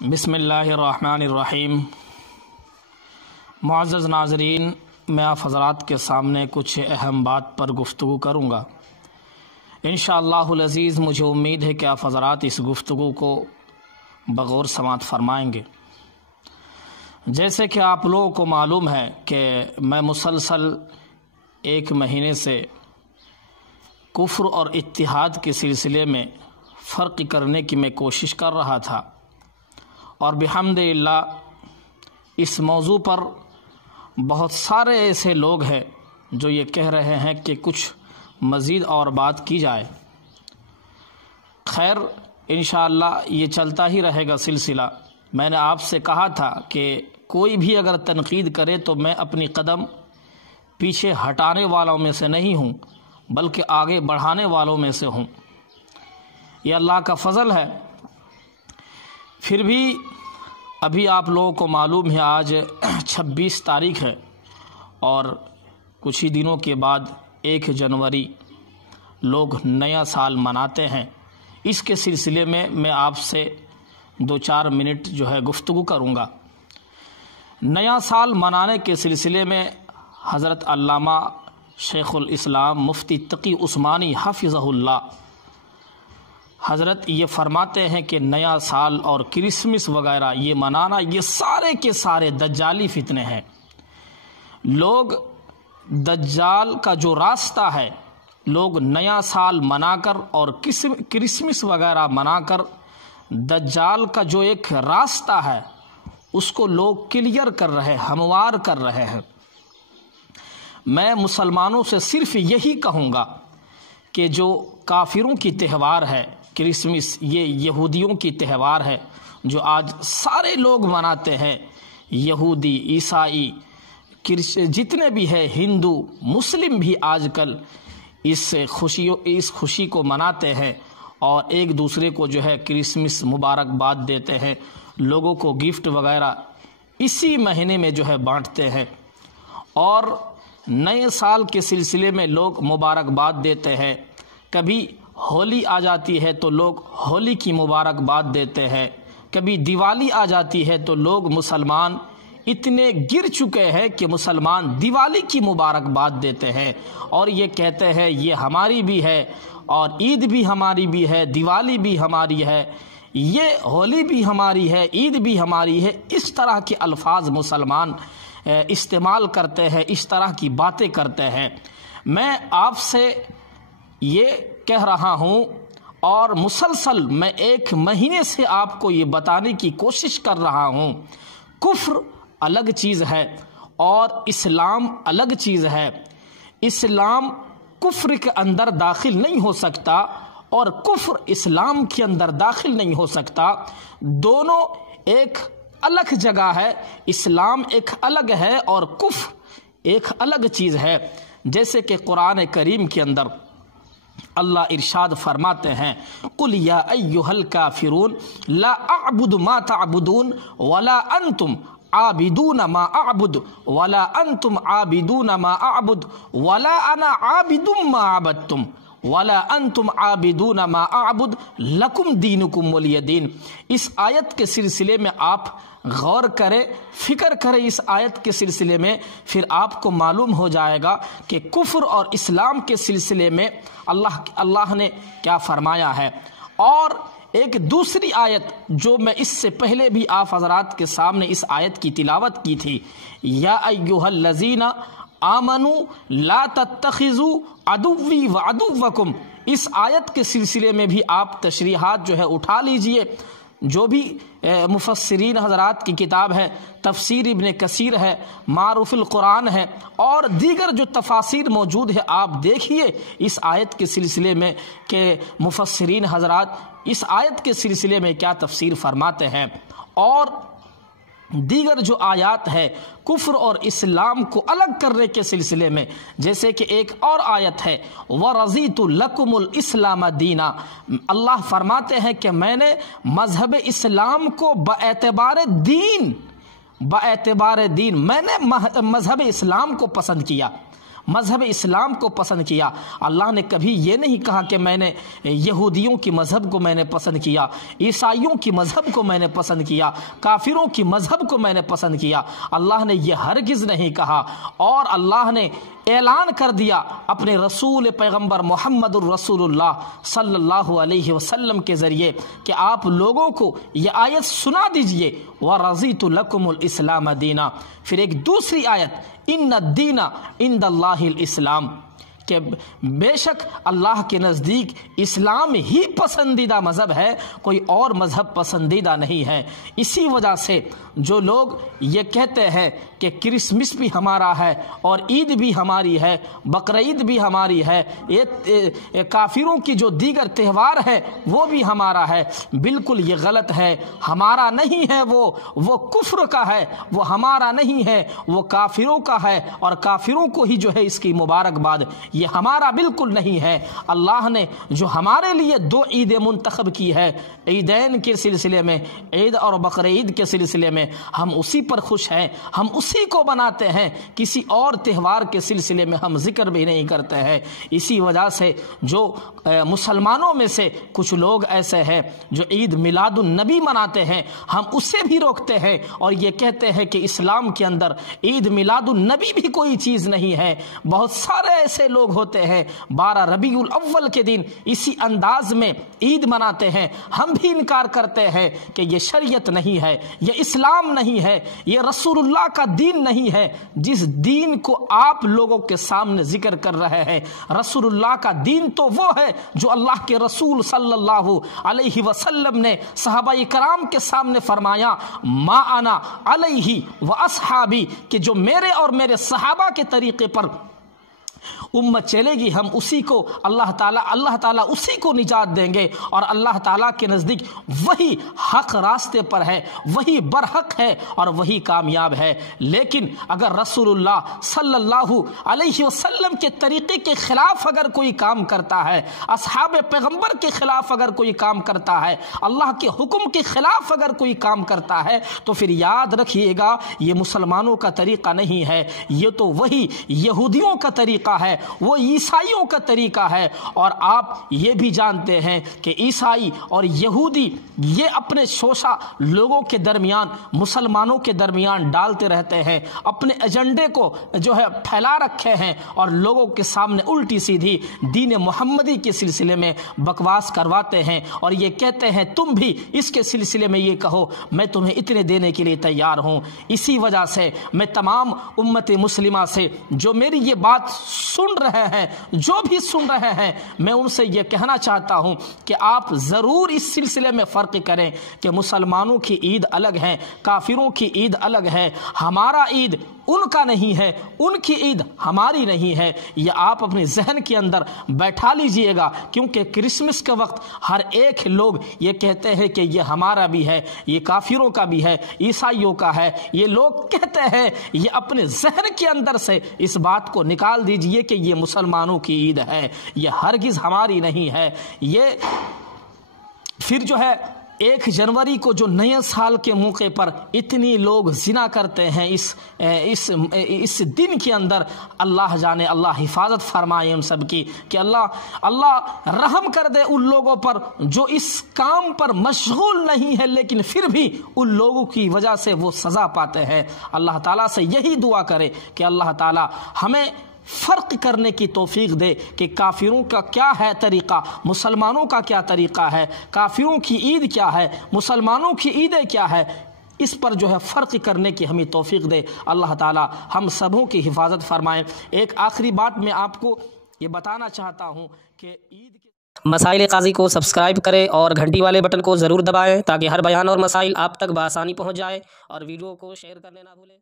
بسم اللہ الرحمن الرحیم۔ معزز ناظرین، میں آپ حضرات کے سامنے کچھ اہم بات پر گفتگو کروں گا۔ انشاءاللہ العزیز مجھے امید ہے کہ آپ حضرات اس گفتگو کو بغور سماعت فرمائیں گے۔ جیسے کہ آپ لوگوں کو معلوم ہے کہ میں مسلسل ایک مہینے سے کفر اور اتحاد کے سلسلے میں فرق کرنے کی میں کوشش کر رہا تھا، اور بحمدللہ اس موضوع پر بہت سارے ایسے لوگ ہیں جو یہ کہہ رہے ہیں کہ کچھ مزید اور بات کی جائے۔ خیر، انشاءاللہ یہ چلتا ہی رہے گا سلسلہ۔ میں نے آپ سے کہا تھا کہ کوئی بھی اگر تنقید کرے تو میں اپنی قدم پیچھے ہٹانے والوں میں سے نہیں ہوں، بلکہ آگے بڑھانے والوں میں سے ہوں۔ یہ اللہ کا فضل ہے۔ پھر بھی ابھی آپ لوگوں کو معلوم ہے آج 26 تاریخ ہے، اور کچھ ہی دنوں کے بعد 1 جنوری لوگ نیا سال مناتے ہیں۔ اس کے سلسلے میں آپ سے 2-4 منٹ جو ہے گفتگو کروں گا۔ نیا سال منانے کے سلسلے میں حضرت علامہ شیخ الاسلام مفتی تقی عثمانی حفظہ اللہ حضرت یہ فرماتے ہیں کہ نیا سال اور کرسمس وغیرہ یہ منانا، یہ سارے کے سارے دجالی فتنے ہیں۔ لوگ دجال کا جو راستہ ہے، لوگ نیا سال منا کر اور کرسمس وغیرہ منا کر دجال کا جو ایک راستہ ہے اس کو لوگ کلیئر کر رہے، ہموار کر رہے ہیں۔ میں مسلمانوں سے صرف یہی کہوں گا کہ جو کافروں کی تہوار ہے کرسمس، یہ یہودیوں کی تہوار ہے جو آج سارے لوگ مناتے ہیں، یہودی، عیسائی، جتنے بھی ہیں، ہندو، مسلم بھی آج کل اس خوشی کو مناتے ہیں، اور ایک دوسرے کو جو ہے کرسمس مبارکباد دیتے ہیں، لوگوں کو گفٹ وغیرہ اسی مہینے میں جو ہے بانٹتے ہیں، اور نئے سال کے سلسلے میں لوگ مبارکباد دیتے ہیں۔ کبھی ہولی آ جاتی ہے تو لوگ ہولی کی مبارکباد دیتے ہیں، کبھی دیوالی آ جاتی ہے تو لوگ مسلمان اتنے گر چکے ہیں کہ مسلمان دیوالی کی مبارکباد دیتے ہیں، اور یہ کہتے ہیں یہ ہماری بھی ہے، اور عید بھی ہماری بھی ہے، دیوالی بھی ہماری ہے، یہ ہولی بھی ہماری ہے، عید بھی ہماری ہے۔ اس طرح کے الفاظ مسلمان استعمال کرتے ہیں، اس طرح کی باتیں کرتے ہیں۔ میں آپ سے یہ کہہ رہا ہوں، اور مسلسل میں 1 مہینے سے آپ کو یہ بتانے کی کوشش کر رہا ہوں، کفر الگ چیز ہے اور اسلام الگ چیز ہے۔ اسلام کفر کے اندر داخل نہیں ہو سکتا، اور کفر اسلام کے اندر داخل نہیں ہو سکتا۔ دونوں ایک الگ جگہ ہے، اسلام ایک الگ ہے اور کفر ایک الگ چیز ہے۔ جیسے کہ قرآن کریم کے اندر اللہ ارشاد فرماتے ہیں، قُلْ يَا أَيُّهَا الْكَافِرُونَ لَا أَعْبُدُ مَا تَعْبُدُونَ وَلَا أَنْتُمْ عَابِدُونَ مَا أَعْبُدُ وَلَا أَنْتُمْ عَابِدُونَ مَا أَعْبُدُ وَلَا أَنَا عَابِدٌ مَا عَبَدتُّمْ وَلَا أَنْتُمْ عَابِدُونَ مَا أَعْبُدُ لَكُمْ دِينُكُمْ وَلِيَ دِينِ۔ اس آیت کے سلسلے میں آپ غور کریں، فکر کریں اس آیت کے سلسلے میں، پھر آپ کو معلوم ہو جائے گا کہ کفر اور اسلام کے سلسلے میں اللہ نے کیا فرمایا ہے۔ اور ایک دوسری آیت جو میں اس سے پہلے بھی آپ حضرات کے سامنے اس آیت کی تلاوت کی تھی، یا ایھا الذین آمنوا لا تتخذوا عدوی وعدوکم، اس آیت کے سلسلے میں بھی آپ تشریحات جو ہے اٹھا لیجئے۔ جو بھی مفسرین حضرات کی کتاب ہے، تفسیر ابن کثیر ہے، معروف القرآن ہے، اور دیگر جو تفاسیر موجود ہے، آپ دیکھیے اس آیت کے سلسلے میں کہ مفسرین حضرات اس آیت کے سلسلے میں کیا تفسیر فرماتے ہیں۔ اور دیگر جو آیات ہے کفر اور اسلام کو الگ کرنے کے سلسلے میں، جیسے کہ ایک اور آیت ہے وَرَضِيتُ لَكُمُ الْإِسْلَامَ دِينًا، اللہ فرماتے ہیں کہ میں نے مذہب اسلام کو باعتبار دین میں نے مذہب اسلام کو پسند کیا۔ مذہب اسلام کو پسند کیا۔ اللہ نے کبھی یہ نہیں کہا کہ میں نے یہودیوں کی مذہب کو میں نے پسند کیا، عیسائیوں کی مذہب کو میں نے پسند کیا، کافروں کی مذہب کو میں نے پسند کیا۔ اللہ نے یہ ہرگز نہیں کہا، اور اللہ نے اعلان کر دیا اپنے رسول پیغمبر محمد الرسول اللہ صلی اللہ علیہ وسلم کے ذریعے کہ آپ لوگوں کو یہ آیت سنا دیجئے، وَرَضِيتُ لَكُمُ الْإِسْلَامَ دِينًا۔ پھر ایک دوسری آیت، اِنَّ الدِّينَ عِنْدَ اللَّهِ الْإِسْلَامِ، کہ بے شک اللہ کے نزدیک اسلام ہی پسندیدہ مذہب ہے، کوئی اور مذہب پسندیدہ نہیں ہے۔ اسی وجہ سے جو لوگ یہ کہتے ہیں کہ کرسمس بھی ہمارا ہے اور عید بھی ہماری ہے، بقرعید بھی ہماری ہے، یہ کافروں کی جو دیگر تہوار ہے وہ بھی ہمارا ہے، بالکل یہ غلط ہے۔ ہمارا نہیں ہے، وہ کفر کا ہے، وہ ہمارا نہیں ہے، وہ کافروں کا ہے، اور کافروں کو ہی جو ہے اس کی مبارکباد، یہ ہمارا بالکل نہیں ہے۔ اللہ نے جو ہمارے لیے دو عیدیں منتخب کی ہے، عیدین کے سلسلے میں، عید اور بقرعید کے سلسلے میں، ہم اسی پر خوش ہیں، ہم اسی کو مناتے ہیں، کسی اور تہوار کے سلسلے میں ہم ذکر بھی نہیں کرتے ہیں۔ اسی وجہ سے جو مسلمانوں میں سے کچھ لوگ ایسے ہیں جو عید میلاد النبی مناتے ہیں، ہم اسے بھی روکتے ہیں اور یہ کہتے ہیں کہ اسلام کے اندر عید میلاد النبی بھی کوئی چیز نہیں ہے۔ بہت سارے ایسے لوگ ہوتے ہیں 12 ربیع الاول کے دن اسی انداز میں عید مناتے ہیں، ہم بھی انکار کرتے ہیں کہ یہ شریعت نہیں ہے، یہ اسلام نہیں ہے، یہ رسول اللہ کا دین نہیں ہے۔ جس دین کو آپ لوگوں کے سامنے ذکر کر رہے ہیں، رسول اللہ کا دین تو وہ ہے جو اللہ کے رسول صلی اللہ علیہ وسلم نے صحابہ کرام کے سامنے فرمایا، ما انا علیہ و اصحابی، کہ جو میرے اور میرے صحابہ کے طریقے پر امت چلے گی، ہم اسی کو اللہ تعالیٰ اسی کو نجات دیں گے، اور اللہ تعالیٰ کے نزدیک وہی حق راستے پر ہے، وہی برحق ہے اور وہی کامیاب ہے۔ لیکن اگر رسول اللہ صلی اللہ علیہ وسلم کے طریقے کے خلاف اگر کوئی کام کرتا ہے، اصحاب پیغمبر کے خلاف اگر کوئی کام کرتا ہے، اللہ کے حکم کے خلاف اگر کوئی کام کرتا ہے، تو پھر یاد رکھیے گا یہ مسلمانوں کا طریقہ نہیں ہے، یہ تو وہی یہودیوں کا طریقہ ہے، وہ عیسائیوں کا طریقہ ہے۔ اور آپ یہ بھی جانتے ہیں کہ عیسائی اور یہودی یہ اپنے شوشہ لوگوں کے درمیان، مسلمانوں کے درمیان ڈالتے رہتے ہیں، اپنے ایجنڈے کو جو ہے پھیلا رکھے ہیں، اور لوگوں کے سامنے الٹی سیدھی دین محمدی کے سلسلے میں بکواس کرواتے ہیں، اور یہ کہتے ہیں تم بھی اس کے سلسلے میں یہ کہو، میں تمہیں اتنے دینے کے لیے تیار ہوں۔ اسی وجہ سے میں تمام امت مسلمہ سے جو میری یہ بات سن رہے ہیں، جو بھی سن رہے ہیں، میں ان سے یہ کہنا چاہتا ہوں کہ آپ ضرور اس سلسلے میں فرق کریں کہ مسلمانوں کی عید الگ ہے، کافروں کی عید الگ ہے، ہمارا عید ان کا نہیں ہے، ان کی عید ہماری نہیں ہے۔ یہ آپ اپنے ذہن کے اندر بیٹھا لیجئے گا، کیونکہ کرسمس کے وقت ہر ایک لوگ یہ کہتے ہیں کہ یہ ہمارا بھی ہے، یہ کافروں کا بھی ہے، عیسائیوں کا ہے۔ یہ لوگ کہتے ہیں، یہ اپنے ذہن کے اندر سے اس بات کو نکال دیجئے کہ یہ مسلمانوں کی عید ہے، یہ ہرگز ہماری نہیں ہے۔ یہ پھر جو ہے 1 جنوری کو جو نئے سال کے موقع پر اتنی لوگ زنا کرتے ہیں اس دن کے اندر، اللہ جانے، اللہ حفاظت فرمائے ان سب کی، کہ اللہ رحم کر دے ان لوگوں پر جو اس کام پر مشغول نہیں ہے، لیکن پھر بھی ان لوگوں کی وجہ سے وہ سزا پاتے ہیں۔ اللہ تعالیٰ سے یہی دعا کرے کہ اللہ تعالیٰ ہمیں فرق کرنے کی توفیق دے کہ کافروں کا کیا ہے طریقہ، مسلمانوں کا کیا طریقہ ہے، کافروں کی عید کیا ہے، مسلمانوں کی عیدیں کیا ہے، اس پر جو ہے فرق کرنے کی ہمیں توفیق دے۔ اللہ تعالی ہم سبوں کی حفاظت فرمائے۔ ایک آخری بات میں آپ کو یہ بتانا چاہتا ہوں کہ عید کے مسائل قاضی کو سبسکرائب کریں اور گھنٹی والے بٹن کو ضرور دبائیں تاکہ ہر بیان اور مسائل آپ تک بآسانی پہنچ جائے، اور ویڈیو کو شیئر کرنے نہ بھولیں۔